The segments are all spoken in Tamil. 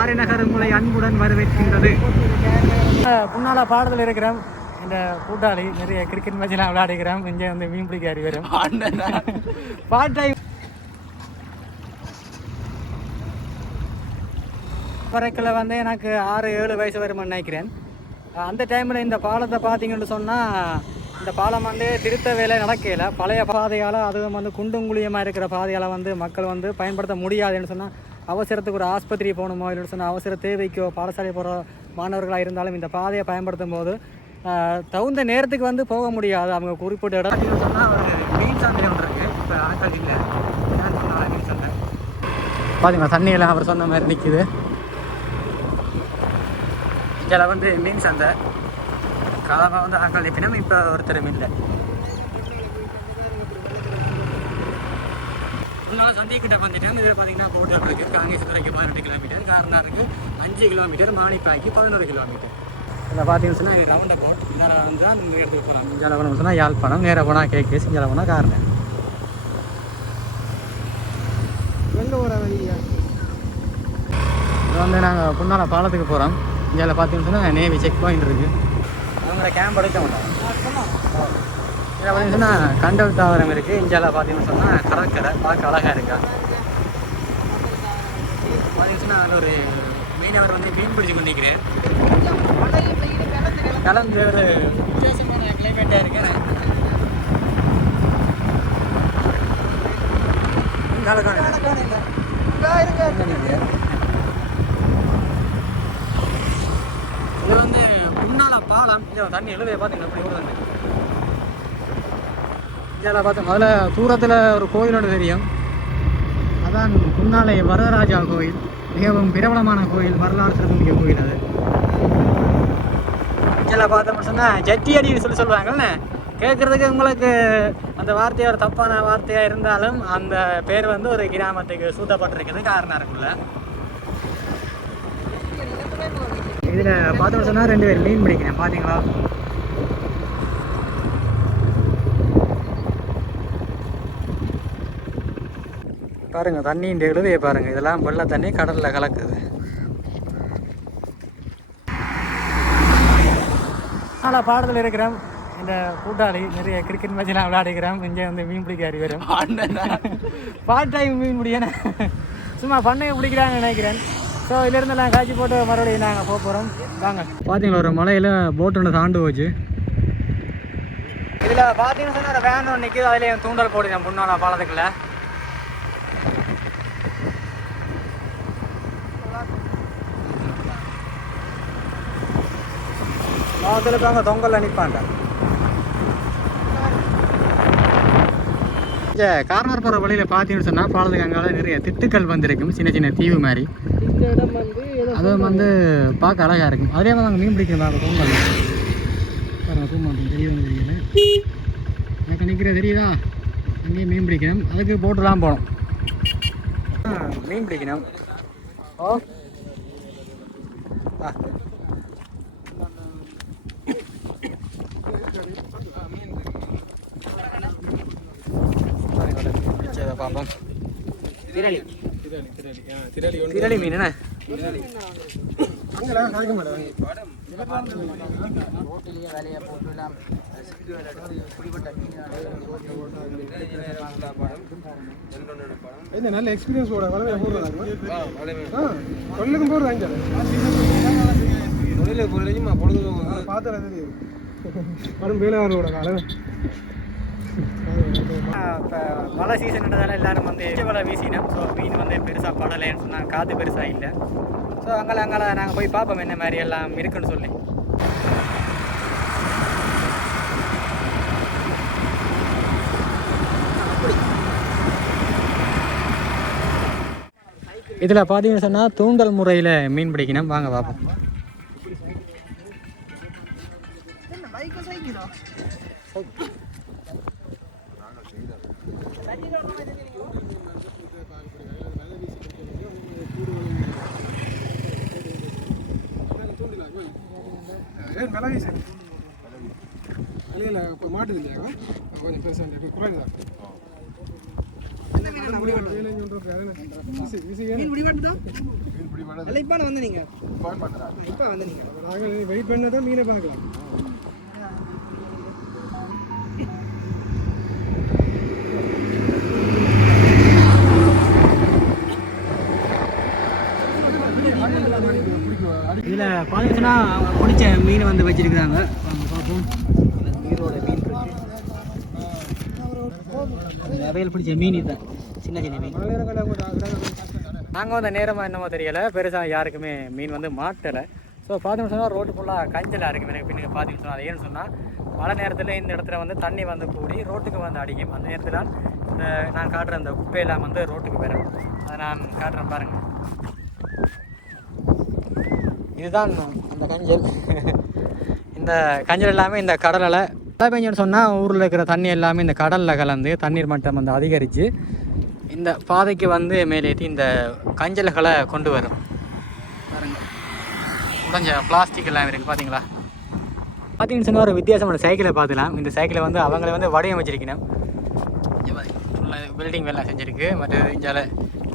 காரைநகர் உங்களை அன்புடன் வரவேற்கின்றது. முன்னால பாடத்தில் இருக்கிறோம். இந்த கூட்டாளி நிறைய கிரிக்கெட் மேட்ச்லாம் விளையாடுகிறோம். இங்கே வந்து மீன் பிடிக்க அறி வரும் பாட்டை பறக்கில் வந்து எனக்கு 6-7 வயசு வரும் நினைக்கிறேன். அந்த டைமில் இந்த பாலத்தை பார்த்தீங்கன்னு சொன்னால் இந்த பாலம் வந்து திருத்த வேலை நடக்கல. பழைய பாதையால் அதுவும் வந்து குண்டும் குழியமாக இருக்கிற பாதையால் வந்து மக்கள் வந்து பயன்படுத்த முடியாதுன்னு சொன்னால் அவசரத்துக்கு ஒரு ஆஸ்பத்திரி போகணுமோ இல்லைன்னு சொன்னால் அவசர தேவைக்கோ பாடசாலை போகிற மாணவர்களாக இருந்தாலும் இந்த பாதையை பயன்படுத்தும் போது தகுந்த நேரத்துக்கு வந்து போக முடியாது. அவங்க குறிப்பிட்ட இடம் சொன்னால் ஒரு மீன் சந்தை ஒன்று இருக்குது. இப்போ ஆட்கள் இல்லை மீன் சந்தை பார்த்தீங்களா, தண்ணியெல்லாம் அவர் சொன்ன மாதிரி நிற்கிது. இதில் வந்து மீன் சந்தை காலமாக வந்து ஆக்கள் நிற்பினும் இப்போ ஒருத்தரும் இல்லை. முன்னால் சந்திக்கிட்ட வந்துட்டேன். இதில் பார்த்தீங்கன்னா போட்டு இருக்குது. காங்கேசத்துறைக்கு 18 கிலோமீட்டர், காரனாருக்கு 5 கிலோமீட்டர், மாணிப்பாய்க்கு 11 கிலோமீட்டர். இதில் பார்த்தீங்கன்னு சொன்னால் ரவுண்ட் அபவுட் இதில் வந்து தான் இந்த இடத்துக்கு போகலாம். இஞ்சால போனோம்னு சொன்னால் யாழ்ப்பாணம், நேராக போனால் கேகேஸ், இஞ்சால போனால் காரணம். எங்கே போகிற வழியா இதை வந்து நாங்கள் புன்னால பாலத்துக்கு போகிறோம். இந்தியாவில் பார்த்தீங்கன்னு சொன்னால் நேவி செக் பாயிண்ட் இருக்குது. அவங்கள கேம்ப் எடுக்க மாட்டாங்க. இதில் பார்த்தீங்கன்னு சொன்னால் கண்டல் தாவரம் இருக்குது. இந்தியாவில் பார்த்தீங்கன்னு சொன்னால் கடற்கரை பார்க்க அழகாக இருக்கா. பார்த்தீங்கன்னு சொன்னால் அதில் ஒரு மீனவர் வந்து மீன் பிடிச்சி கொண்டிருக்கிறேன். கலந்து ஒரு வித்தியாசமான கிளைமேட்டாக இருக்கிறேன். இது வந்து முன்னால பாலம். இதில் தண்ணி எழுதைய பார்த்தீங்கன்னா எப்படி ஓடுது. இதில் பார்த்தோம் அதில் தூரத்தில் ஒரு கோயில் ஒன்று தெரியும். அதான் முன்னாலே வரதராஜா கோயில். மிகவும் பிரபலமான கோயில், வரலாறு சிறப்புமிக்க கோயில் அது. இதில் பார்த்தோம்னு சொன்னால் ஜட்டியடின்னு சொல்லுவாங்கல்ல. கேட்குறதுக்கு உங்களுக்கு அந்த வார்த்தையோட தப்பான வார்த்தையாக இருந்தாலும் அந்த பேர் வந்து ஒரு கிராமத்துக்கு சூட்டப்பட்டிருக்கிறது காரணம் இருக்குல்ல. இதில் பார்த்தோம்னு சொன்னால் 2 பேர் மீன் பிடிக்கிறேன். பார்த்தீங்களா, பாருங்கள் தண்ணியின் எழுதையை பாருங்கள். இதெல்லாம் வெள்ள தண்ணி கடலில் கலக்குது. ஆனால் பாடத்தில் இருக்கிறோம். இந்த கூட்டாளி நிறைய கிரிக்கெட் மேட்ச்லாம் விளையாடுகிறோம். இங்கே வந்து மீன் பிடிக்க அறி வரும் பார்ட் டைம் மீன் பிடிக்கணும். சும்மா பண்ணையை பிடிக்கிறாங்கன்னு நினைக்கிறேன். ஸோ இதிலிருந்து நான் காய்ச்சி போட்டு மறுபடியும் நாங்கள் போக போகிறோம். வாங்க. பார்த்தீங்களா, ஒரு மலையில் போட் ஒன்று தாண்டு போச்சு. இதில் பார்த்தீங்கன்னு சொன்னால் ஒரு வேன் ஒன்று நிற்கிது. அதில் தூண்டல் போடுறேன் முன்னாள் பாலத்துக்குள்ள. அதில் இருப்பாங்க தொங்கல் நிற்பாங்க. கார்னர் போகிற வழியில் பார்த்தீங்கன்னு சொன்னால் பாலத்துக்கு அங்கால நிறைய திட்டுக்கள் வந்துருக்கும். சின்ன சின்ன தீவு மாதிரி. இந்த இடம் வந்து அதுவும் வந்து பார்க்க அழகாக இருக்கும். அதே மாதிரி நாங்கள் மீன் பிடிக்கிறோம். தூங்கல் தெரியணும் தெரியல. எனக்கு நிற்கிற தெரியுதா, அங்கேயும் மீன் பிடிக்கணும். அதுக்கு போட்டுலாம் போகணும். மீன் பிடிக்கணும். ஓ பாப்போம். திரளி மீன் என்ன கிடைக்க மாட்டேன். நல்ல எக்ஸ்பீரியன்ஸ் சொல்லுக்கும் போடுறாங்க. இப்போ மழை சீசன்றதால எல்லாரும் வந்து வலை வீசினோம். ஸோ மீன் வந்து பெருசாக படலைன்னு சொன்னாங்க. காற்று பெருசாக இல்லை. ஸோ அங்கே நாங்கள் போய் பார்ப்போம் என்ன மாதிரி எல்லாம் இருக்குன்னு சொல்லி. இதில் பார்த்தீங்கன்னு சொன்னால் தூண்டல் முறையில் மீன் பிடிக்கணும். வாங்க பார்ப்போம். மாட்டு இல்லையா கொஞ்சம் பெருசாக குறைஞ்சா மீன் இப்போ வந்து நீங்கள் இப்போ வந்து நீங்கள் நாங்கள் வெயிட் பண்ணதான் மீனை பார்க்கலாம். இதில் பார்த்தீங்கன்னா பிடிச்ச மீன் வந்து வச்சிருக்கிறாங்க. பார்ப்போம். மீனோட மீன் அவையில் பிடிச்ச மீன் இதுதான், சின்ன சின்ன மீன். நாங்கள் வந்து நேரமாக என்னமோ தெரியலை, பெருசாக யாருக்குமே மீன் வந்து மாட்டலை. ஸோ பார்த்தீங்கன்னு சொன்னால் ரோட்டு ஃபுல்லாக கஞ்சலாக இருக்குது. எனக்கு பின்னுக்கு பார்த்தீங்கன்னு சொன்னால் அது ஏன்னு சொன்னால் மழை நேரத்தில் இந்த இடத்துல வந்து தண்ணி வந்து கூடி ரோட்டுக்கு வந்து அடிக்கும். அந்த நேரத்தில் இந்த நான் காட்டுற அந்த குப்பையெல்லாம் வந்து ரோட்டுக்கு வரும். அதை நான் காட்டுறேன் பாருங்கள். இதுதான் அந்த கஞ்சல். இந்த கஞ்சல் எல்லாமே இந்த கடலில் மழை பெஞ்சோன்னு சொன்னால் ஊரில் இருக்கிற தண்ணி எல்லாமே இந்த கடலில் கலந்து தண்ணீர் மட்டம் வந்து அதிகரித்து இந்த பாதைக்கு வந்து மேலேற்றி இந்த கஞ்சல்களை கொண்டு வரும். பாருங்கள், உடஞ்ச பிளாஸ்டிக் எல்லாம் இருக்குது பார்த்தீங்களா. பார்த்தீங்கன்னு சொன்னால் ஒரு வித்தியாசமான சைக்கிளை பார்த்துலாம். இந்த சைக்கிளை வந்து அவங்கள வந்து வடிவமைச்சிருக்கணும். பில்டிங் எல்லாம் செஞ்சுருக்கு. மற்ற இந்தியாவில்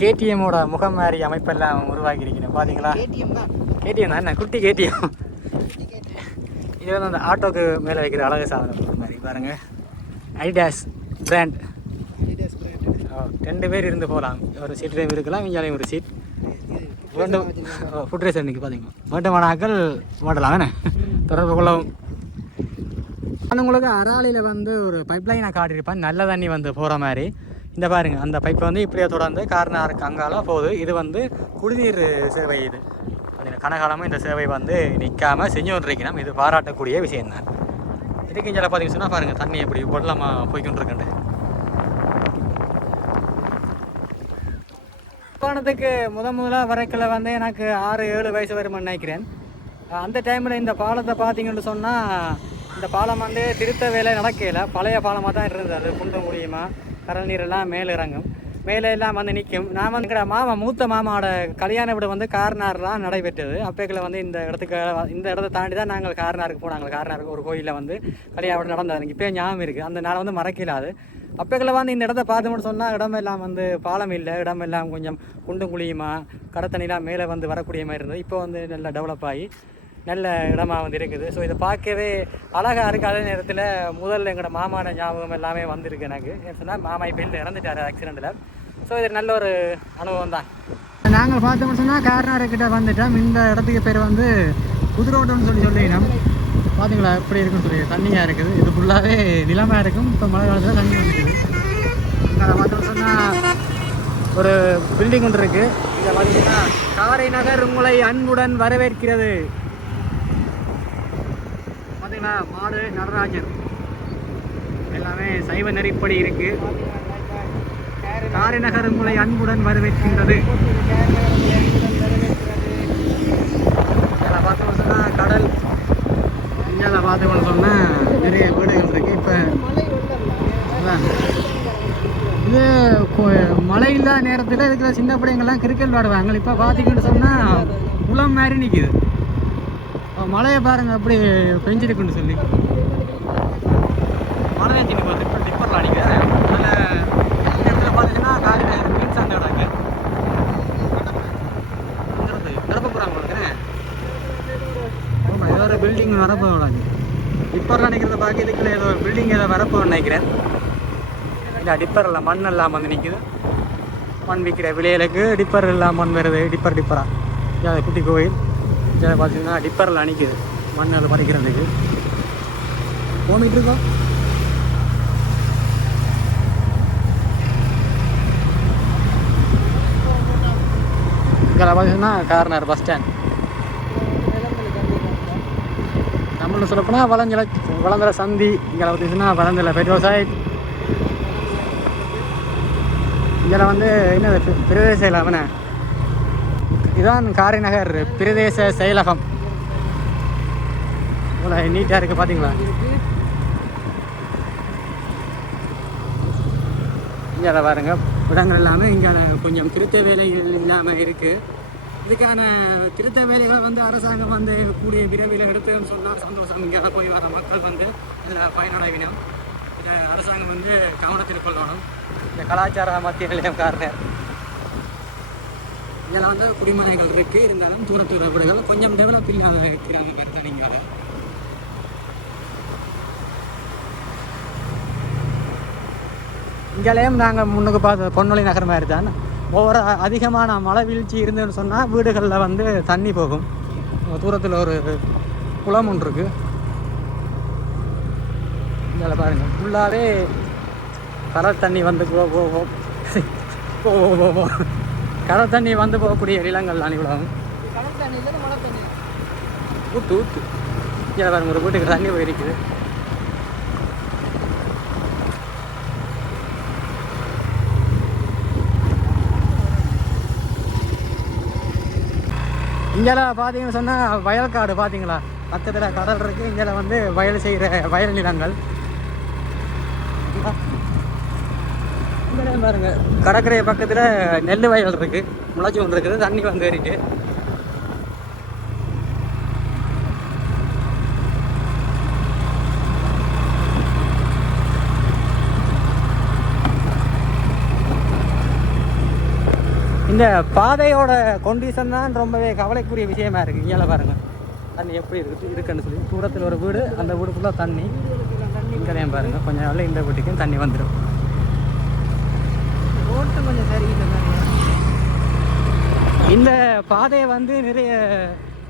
கேடிஎம்மோட முகம் மாதிரி அமைப்பெல்லாம் உருவாக்கியிருக்கணும். பார்த்தீங்களா, கேடிஎம் தான், என்ன குட்டி கேடிஎம். இது வந்து அந்த ஆட்டோக்கு மேலே வைக்கிற அழகு சாதனம் மாதிரி பாருங்கள். ஐடாஸ் பிராண்ட். 2 பேர் இருந்து போகலாம். ஒரு சீட் டைம் இருக்கலாம், இஞ்சாலையும் ஒரு சீட். வேண்டும் ஃபுட் ரேஸ் அன்றைக்கி பார்த்தீங்கன்னா வேண்டுமான ஆக்கள் ஓடலாம் வேணே தொடர்பு கொள்ளவும். ஆனால் உங்களுக்கு அராலியில் வந்து ஒரு பைப் லைனை காட்டியிருப்பேன், நல்ல தண்ணி வந்து போகிற மாதிரி. இந்த பாருங்கள், அந்த பைப்பை வந்து இப்படியே தொடர்ந்து கார்னாருக்கு அங்கால போகுது. இது வந்து குடிநீர் சேவை. இது பார்த்தீங்கன்னா கனகாலமாக இந்த சேவை வந்து நிற்காமல் செஞ்சு கொண்டிருக்கணும். இது பாராட்டக்கூடிய விஷயம்தான். இதுக்கு இங்கே பார்த்தீங்கன்னு சொன்னால் பாருங்கள், தண்ணி எப்படி பொடலமாக போய்கொண்டிருக்கேன். யாழ்ப்பாணத்துக்கு முதலாக வரைக்கல வந்து எனக்கு 6-7 வயசு வரும்னு நினைக்கிறேன். அந்த டைமில் இந்த பாலத்தை பார்த்தீங்கன்னு சொன்னால் இந்த பாலம் வந்து திருத்த வேலை நடக்கல. பழைய பாலமாக தான் இருந்தது. அது குண்டும் குழியுமா கடல் நீரெல்லாம் மேலே இறங்கும், மேலே எல்லாம் வந்து நிற்கும். நான் வந்து எங்கள் மூத்த மாமாவோட கல்யாண வீடு வந்து கார்னார்லாம் நடைபெற்றது. அப்போக்கில் வந்து இந்த இடத்த தாண்டி தான் நாங்கள் கார்னாருக்கு போனாங்க. கார்னாருக்கு ஒரு கோயிலில் வந்து கல்யாண வீடு நடந்தது. எனக்கு இப்போ ஞாபகம் இருக்குது. அந்த நாள் வந்து மறக்கலாது. அப்போக்கில் வந்து இந்த இடத்த பார்த்தோம்னு சொன்னால் இடமெல்லாம் வந்து பாலம் இல்லை, இடமெல்லாம் கொஞ்சம் குண்டும் குழியுமா கடத்தண்ணிலாம் மேலே வந்து வரக்கூடிய மாதிரி இருந்தது. இப்போ வந்து நல்லா டெவலப் ஆகி நல்ல இடமா வந்து இருக்குது. ஸோ இதை பார்க்கவே அழகாக இருக்குது. அதே நேரத்தில் முதல்ல எங்களோட மாமான ஞாபகம் எல்லாமே வந்திருக்கு எனக்கு. ஏன்னு சொன்னால் மாமா இப்போ இல்லை, இறந்துட்டார் ஆக்சிடெண்ட்டில். ஸோ இது நல்ல ஒரு அனுபவம் தான். நாங்கள் பார்த்தோம்னு சொன்னால் கார்னார்கிட்ட வந்துட்டோம். இந்த இடத்துக்கு பேர் வந்து புதுரோட்டம்னு சொல்லினோம். பார்த்தீங்களா எப்படி இருக்குன்னு சொல்லி தண்ணியாக இருக்குது. இது ஃபுல்லாகவே நிலமாக இருக்கும். இப்போ மழை காலத்தில் தண்ணி வந்துருக்குது. இங்கே பார்த்தோம்னு சொன்னால் ஒரு பில்டிங் ஒன்று இருக்குது. இங்கே பார்த்தீங்கன்னா காரை நகர் உங்களை அன்புடன் வரவேற்கிறது. பார்த்தீங்களா, மாடு நடராஜர் எல்லாமே சைவ நெறிப்படி இருக்குது. காரை நகர் உங்களை அன்புடன் வரவேற்கின்றது. இதில் பார்த்தோம்னு சொன்னால் கடல், இந்தியாவில் பார்த்தோம்னு சொன்னால் நிறைய வீடுகள் இருக்குது. இப்போ இது மழை இல்லாத நேரத்தில் இருக்கிற சின்ன பிள்ளைங்கள்லாம் கிரிக்கெட் விளாடுவாங்க. இப்போ பார்த்தீங்கன்னு சொன்னால் குளம் மாதிரி நிற்கிது. மழையை பாருங்கள் அப்படி பெஞ்சிருக்குன்னு சொல்லி. மழை பெஞ்சின்னு பார்த்து இப்போ டிப்பரில் அடிக்குது. அதில் இந்த இடத்துல பார்த்தீங்கன்னா காலையில் மீன் சந்தை இடங்க நிரப்பப்புறாங்க உங்களுக்கு. ஆமாம், ஏதோ ஒரு பில்டிங் வரப்போ விடாது. டிப்பரில் நிற்கிறத பார்க்க இதுக்குள்ள ஏதோ ஒரு பில்டிங் ஏதோ வரப்போ நினைக்கிறேன். இல்லை, டிப்பரில் மண் எல்லாம் வந்து நிற்குது. மண் விற்கிற விலையிலுக்கு டிப்பர் எல்லாம் மண் வருது. டிப்பரா குட்டி கோயில் பார்த்தீங்கன்னா டிப்பரில் அணிக்குது மண்ணில் பறிக்கிறதுக்கு. போயிட்டு இருக்கோம். இங்கே பார்த்தீங்கன்னா கார்னார் பஸ் ஸ்டாண்ட். நம்மளுக்கு சொல்லப்போனால் வளந்தல சந்தி. இங்கே பார்த்தீங்கன்னா வளந்தல பெட்ரோல் சைட். இதில் வந்து என்ன பிரதேச செயலகம்ண்ணே, இதுதான் காரை நகர் பிரதேச செயலகம். இவ்வளோ நீட்டாக இருக்குது பார்த்தீங்களா. இங்கே அதை பாருங்க, இடங்கள் எல்லாமே இங்கே கொஞ்சம் திருத்த வேலைகள் இல்லாமல் இருக்குது. இதுக்கான திருத்த வேலைகளை வந்து அரசாங்கம் வந்து கூடிய விரைவில் எடுத்துன்னு சொன்னால் சந்தோஷம். இங்கே போய் வர மக்கள் வந்து இதில் பயனடைவினோம். இதை அரசாங்கம் வந்து கவனத்தில் கொள்ளணும். இந்த கலாச்சார மத்திய நிலையம் காரணம் இதில் வந்து குடிமனைகள் இருக்குது, இருந்தாலும் தூரத்து வீடுகள் கொஞ்சம் டெவலப் இல்லாத கிராம பேர் தான் நீங்கள். இங்கேயும் நாங்கள் முன்னுக்கு பார்த்த பொன்னொழி நகர் மாதிரி தான். ஒவ்வொரு அதிகமான மழை வீழ்ச்சி இருந்துன்னு சொன்னால் வீடுகளில் வந்து தண்ணி போகும். தூரத்தில் ஒரு குளம் ஒன்று இருக்குது. இங்கே பாருங்கள், ஃபுல்லாகவே கடல் தண்ணி வந்து கடல் தண்ணி வந்து போகக்கூடிய நிலங்கள் அனைவரும் கடல் தண்ணி இல்லை மழை தண்ணி ஊற்று ஊற்று. இங்கே பாருங்க, ஒரு வீட்டுக்கு தண்ணி போயிருக்குது. இங்கெல்லாம் பார்த்தீங்கன்னு சொன்னால் வயல்காடு பார்த்தீங்களா, பக்கத்தில் கடல் இருக்குது. இங்கே வந்து வயல் செய்கிற வயல் நிலங்கள். இங்கே பாருங்க, கடற்கரை பக்கத்தில் நெல் வயல் இருக்குது, முளைச்சி ஒன்று இருக்குது, தண்ணி வந்து ஏறிட்டு. இந்த பாதையோட கொண்டிஷன் தான் ரொம்பவே கவலைக்குரிய விஷயமா இருக்குது. இங்கே பாருங்கள், தண்ணி எப்படி இருக்குன்னு சொல்லி. தூரத்தில் ஒரு வீடு, அந்த வீடு ஃபுல்லாக தண்ணி. இங்கேயும் பாருங்கள், கொஞ்சம் நாளில் இந்த வீட்டுக்கும் தண்ணி வந்துடும். ரோட்டு கொஞ்சம் சரியில்லை. இந்த பாதையை வந்து நிறைய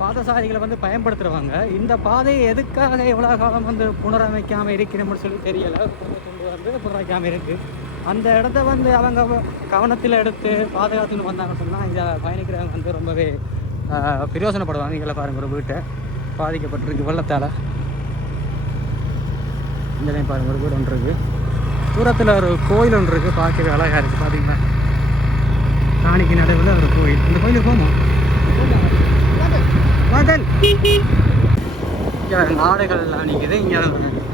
பாதசாரிகளை வந்து பயன்படுத்துகிறவங்க. இந்த பாதையை எதுக்காக எவ்வளோ காலம் வந்து புனரமைக்காமல் இருக்கிறோம்னு சொல்லி தெரியலை. கொண்டு வந்து புனரமைக்காமல் இருக்குது. அந்த இடத்த வந்து அவங்க கவனத்தில் எடுத்து பாதுகாத்துன்னு வந்தாங்கன்னு சொன்னால் இதை பயணிக்கிறவங்க வந்து ரொம்பவே பிரயோசனப்படுவாங்க. இங்கே பாருங்கள், ஒரு வீட்டை பாதிக்கப்பட்டிருக்கு வெள்ளத்தால். இங்கேயும் பாருங்கள், ஒரு வீடு ஒன்று இருக்குது. தூரத்தில் ஒரு கோயில் ஒன்று இருக்குது, பார்க்கவே அழகாக இருக்குது. பார்த்தீங்களா, காணிக்கு நடுவில் ஒரு கோயில். இந்த கோயிலுக்கு போவோம். இங்கே ஆடுகள் நிற்கிது. இங்கே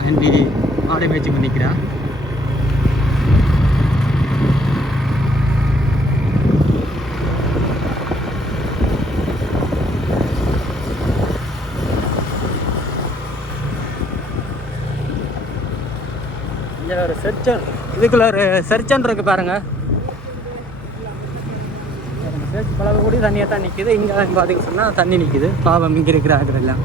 ஆண்டி ஆடை மேய்ச்சி கொண்டு நிற்கிறான். இங்கே ஒரு சர்ச்சன், இதுக்குள்ள ஒரு சர்ச்சன் இருக்குது பாருங்கள். சேர்ச் பழக கூடி தண்ணியாக தான் நிற்கிது. இங்கே பார்த்தீங்கன்னு சொன்னால் தண்ணி நிற்கிது. பாவம் இங்கே இருக்கிற ஆகிறெல்லாம்.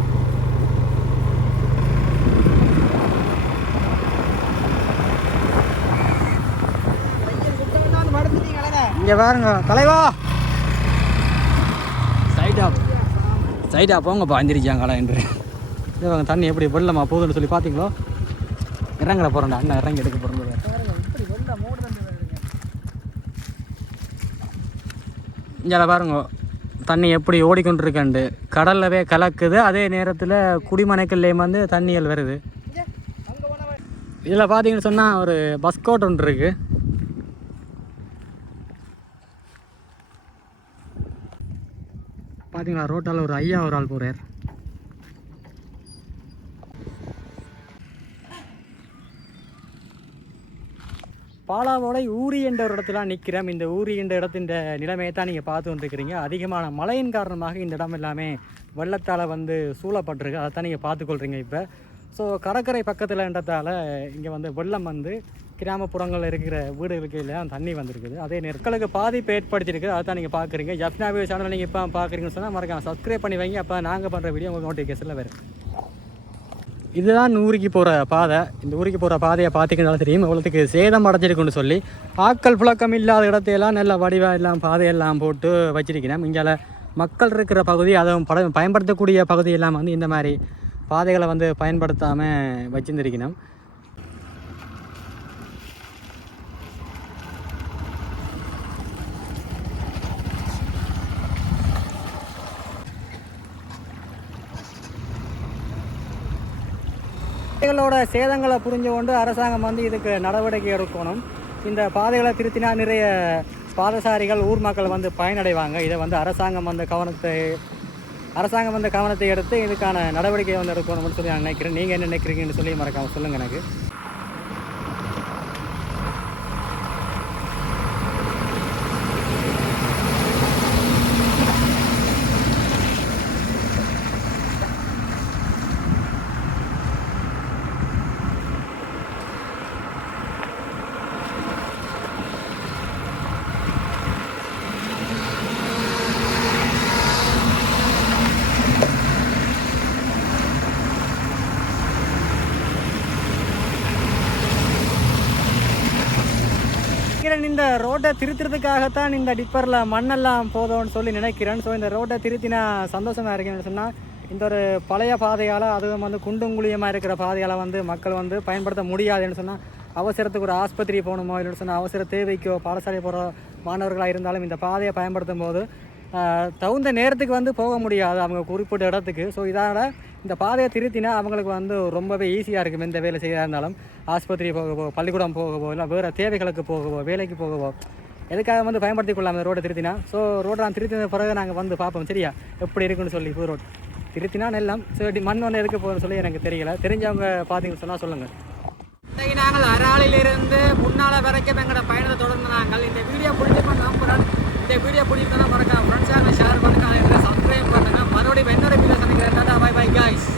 இங்கே பாருங்க, தலைவா சைடா போங்கப்பா, அஞ்சிருச்சாங்களா என்று. இவங்க தண்ணி எப்படி வெள்ளமா போகுதுன்னு சொல்லி பார்த்தீங்களோ. இறங்கல போகிறேன்டா, அண்ணன் இறங்கி எடுக்க போகிறோம். இங்கே பாருங்க, தண்ணி எப்படி ஓடிக்கொண்டிருக்கண்டு. கடல்லவே கலக்குது, அதே நேரத்தில் குடிமனைக்கல்லையும் வந்து தண்ணிகள் வருது. இதில் பார்த்தீங்கன்னு சொன்னால் ஒரு பஸ் கோட் ஒன்று இருக்குது. பார்த்தீங்களா, ரோட்டால் ஒரு ஐயா ஒரு ஆள் போகிறார். பாலாவோட ஊரி என்ற ஒரு இடத்துல நிற்கிறோம். இந்த ஊரி என்ற இடத்தின் நிலைமையை தான் நீங்கள் பார்த்து வந்துருக்கிறீங்க. அதிகமான மழையின் காரணமாக இந்த இடம் எல்லாமே வெள்ளத்தால் வந்து சூழப்பட்டிருக்கு. அதை தான் நீங்கள் பார்த்துக்கொள்கிறீங்க இப்போ. ஸோ கடற்கரை பக்கத்தில்ன்றதால இங்கே வந்து வெள்ளம் வந்து கிராமப்புறங்களில் இருக்கிற வீடுகளுக்கு எல்லாம் தண்ணி வந்திருக்குது. அதே மக்களுக்கு பாதிப்பு ஏற்படுத்தியிருக்குது. அதை தான் நீங்கள் பார்க்குறீங்க. ஜப்னாவே சேனல் நீங்கள் இப்போ பார்க்குறீங்கன்னு சொன்னால் மறக்காம சப்ஸ்கிரைப் பண்ணி வைங்க. அப்போ நாங்கள் பண்ணுற வீடியோ உங்களுக்கு நோட்டிஃபிகேஷனில் வரும். இதுதான் ஊருக்கு போகிற பாதை. இந்த ஊருக்கு போகிற பாதையை பார்த்திங்கனாலும் தெரியும் இவ்வளோத்துக்கு சேதம் அடைஞ்சிருக்குன்னு சொல்லி. ஆட்கள் புழக்கம் இல்லாத இடத்தையெல்லாம் நல்ல வடிவாக எல்லாம் பாதையெல்லாம் போட்டு வச்சிருக்கிறேன். இங்கே மக்கள் இருக்கிற பகுதி, அதுவும் பயன்படுத்தக்கூடிய பகுதியெல்லாம் வந்து இந்த மாதிரி பாதைகளை வந்து பயன்படுத்தாமல் வச்சுருந்துருக்கணும். பாதைகளோட சேதங்களை புரிஞ்சு கொண்டு அரசாங்கம் வந்து இதுக்கு நடவடிக்கை எடுக்கணும். இந்த பாதைகளை திருத்தினா நிறைய பாதசாரிகள் ஊர் மக்கள் வந்து பயனடைவாங்க. இதை வந்து அரசாங்கம் வந்து கவனத்தை எடுத்து இதுக்கான நடவடிக்கையை வந்து எடுக்கணும்னு சொல்லி நான் நினைக்கிறேன். நீங்கள் என்ன நினைக்கிறீங்கன்னு சொல்லி மறக்காமல் சொல்லுங்கள் எனக்கு. இந்த ரோட்டை திருத்துறதுக்காகத்தான் இந்த டிப்பரில் மண்ணெல்லாம் போதும்னு சொல்லி நினைக்கிறேன். ஸோ இந்த ரோட்டை திருத்தினா சந்தோஷமாக இருக்குன்னு சொன்னால் இந்த ஒரு பழைய பாதையால் அதுவும் வந்து குண்டும் குழியமாக இருக்கிற பாதையால் வந்து மக்கள் வந்து பயன்படுத்த முடியாதுன்னு சொன்னால் அவசரத்துக்கு ஒரு ஆஸ்பத்திரி போகணுமோ இல்லைன்னு சொன்னால் அவசர தேவைக்கோ பாடசாலை போகிற மாணவர்களாக இருந்தாலும் இந்த பாதையை பயன்படுத்தும் போது தகுந்த நேரத்துக்கு வந்து போக முடியாது அவங்க குறிப்பிட்ட இடத்துக்கு. ஸோ இதனால் இந்த பாதையை திருத்தினா அவங்களுக்கு வந்து ரொம்பவே ஈஸியாக இருக்கும். எந்த வேலை செய்யறதா இருந்தாலும் ஆஸ்பத்திரி போகவோ பள்ளிக்கூடம் போகவோ இல்லை வேறு தேவைகளுக்கு போகவோ வேலைக்கு போகவோ எதுக்காக வந்து பயன்படுத்தி கொள்ளலாம் இந்த ரோட்டை திருத்தினா. ஸோ ரோட்டை நான் திருத்தின பிறகு நாங்கள் வந்து பார்ப்போம் சரியா எப்படி இருக்குன்னு சொல்லி. புது ரோட் திருத்தினா எல்லாம் சரி மண் வந்து எதுக்கு போகணும்னு சொல்லி எனக்கு தெரியல. தெரிஞ்சவங்க பார்த்தீங்கன்னு சொன்னால் சொல்லுங்கள். இன்றைக்கு நாங்கள் அராலிலிருந்து முன்னால் வரைக்கும் எங்களோட பயணத்தை தொடர்ந்து நாங்கள் இந்த வீடியோ பிடிச்சிருக்கோம் நம்புறேன். இந்த வீடியோ பிடிச்சிருந்தா மறக்காம ஃப்ரெண்ட்ஸாக ஷேர் பண்ணுங்க, சப்ஸ்கிரைப் பண்ணுங்கள். மறுபடியும் இன்னொரு வீடியோ சந்திக்கிறேன். Bye bye guys.